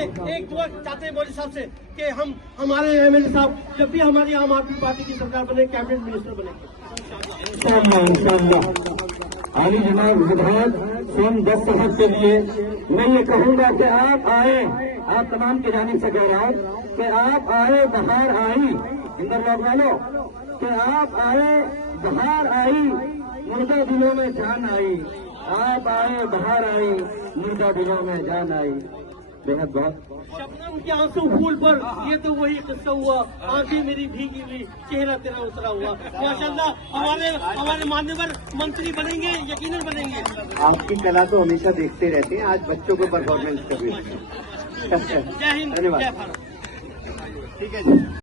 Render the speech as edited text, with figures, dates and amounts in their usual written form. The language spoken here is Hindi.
एक दुआ चाहते हैं मोदी साहब से कि हमारे एमएलए साहब जब भी हमारी आम आदमी पार्टी की सरकार बने, कैबिनेट मिनिस्टर बनेंगे। आली जनाब विधायक स्वयं 10 सेकंड के लिए मैं ये कहूंगा कि आप आए, आप तमाम की जानिब से कह रहा हूं कि आप आए, बहार आई, इंदर लोग वालों कि आप आए, बहार आई, मुर्दा दिलों में जान आई। आप आए, बहार आई, मुर्दा दिलों में जान आई। बेहद बहुत शबनम के आंसू फूल पर, ये तो वही किस्सा हुआ, आंखें मेरी भीगी हुई, चेहरा तेरा उतरा हुआ। माशाल्लाह हमारे मान्यवर मंत्री बनेंगे, यकीनन बनेंगे। आपकी कला तो हमेशा देखते रहते हैं, आज बच्चों को परफॉर्मेंस कर रहे हैं। जय हिंद, जय भारत। ठीक है जी।